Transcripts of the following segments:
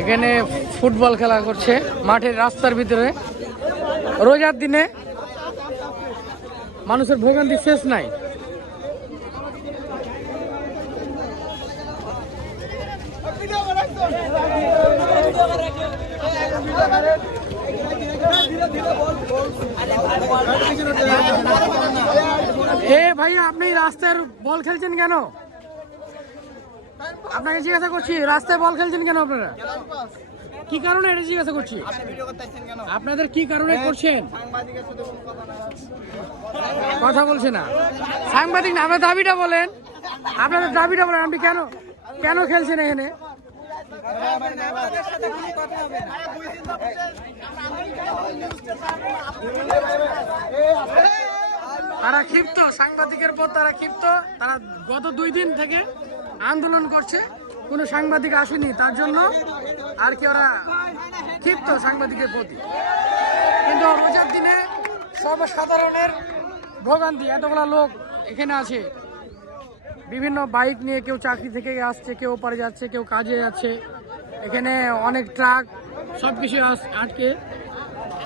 এখানে ফুটবল খেলা করছে মাঠের রাস্তার ভিতরে। রোজার দিনে মানুষের ভোগান্তি শেষ নাই। এ ভাইয়া আপনি রাস্তার বল খেলছেন কেন? আপনাকে জিজ্ঞাসা করছি রাস্তায় বল খেলছেন কেন আপনারা? কি কারণে এটা জিজ্ঞাসা করছি? আপনাদের কি কারণে করছেন? কথা বলছে না। সাংবাদিক না আপনার দাবিটা বলেন। আপনাদের দাবিটা বলেন আপনি কেন কেন খেলছেন এখানে? তারা ক্ষিপ্ত, সাংবাদিকের পর তারা ক্ষিপ্ত। তারা গত দুই দিন থেকে আন্দোলন করছে। কোনো সাংবাদিক আসেনি, তার জন্য আর কি ওরা ক্ষিপ্ত সাংবাদিকের প্রতি। কিন্তু রোজার দিনে সর্বসাধারণের ভোগান্তি, এতগুলা লোক এখানে আছে। বিভিন্ন বাইক নিয়ে কেউ চাকরি থেকে আসছে, কেউ ওপারে যাচ্ছে, কেউ কাজে যাচ্ছে। এখানে অনেক ট্রাক সব কিছু আটকে।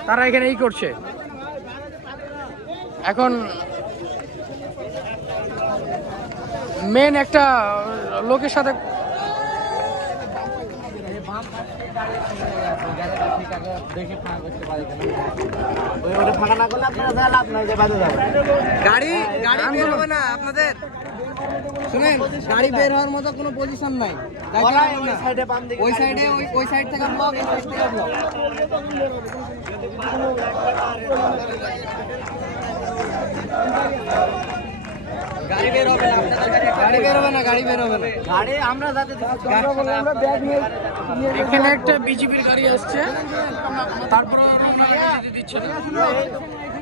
তারা এখানে এই করছে। এখন মেন একটা লোকের সাথে গাড়ি গাড়ি বের হবে না আপনাদের? শুনেন গাড়ি বের হওয়ার মতো কোনো পজিশন নাই। ওই সাইডে ওই ওই সাইড থেকে ব্লক এই সাইড থেকে ব্লক গাড়ি বের হবে না গাড়ি গাড়ি বের হবে না গাড়ি বের হবে না। গাড়ি আমরা যাতে এখানে একটা বিজেপির গাড়ি আসছে। তারপরে দিচ্ছে না।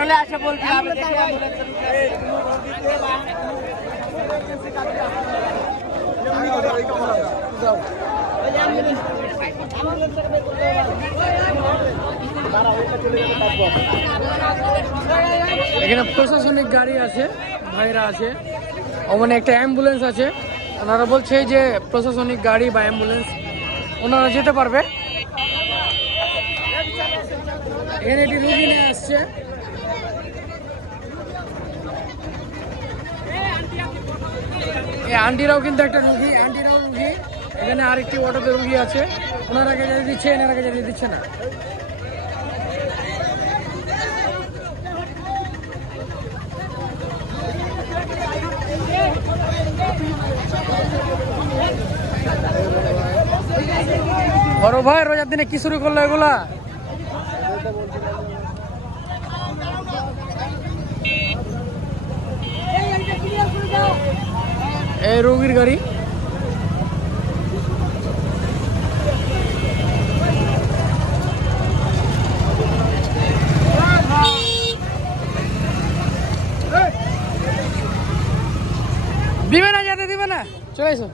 হলে আসে বলবি আমি দেখে এখানে প্রশাসনিক গাড়ি আছে ভাইরা আছে ওখানে একটা অ্যাম্বুলেন্স আছে। ওনারা বলছে যে প্রশাসনিক গাড়ি বা অ্যাম্বুলেন্স ওনারা যেতে পারবে। এখানে একটি রুগী নিয়ে আসছে। আন্টিরাও কিন্তু একটা রুগী, আন্টিরাও রুগী। এখানে আরেকটি অটোতে রুগী আছে। ওনারা যেতে দিচ্ছে, এনারা যেতে দিচ্ছে না। ভাই, রোজার দিনে কি শুরু করল এগুলা? এ রোগীর গাড়ি? দিবে না যেতে দিবে না। চলে এসো।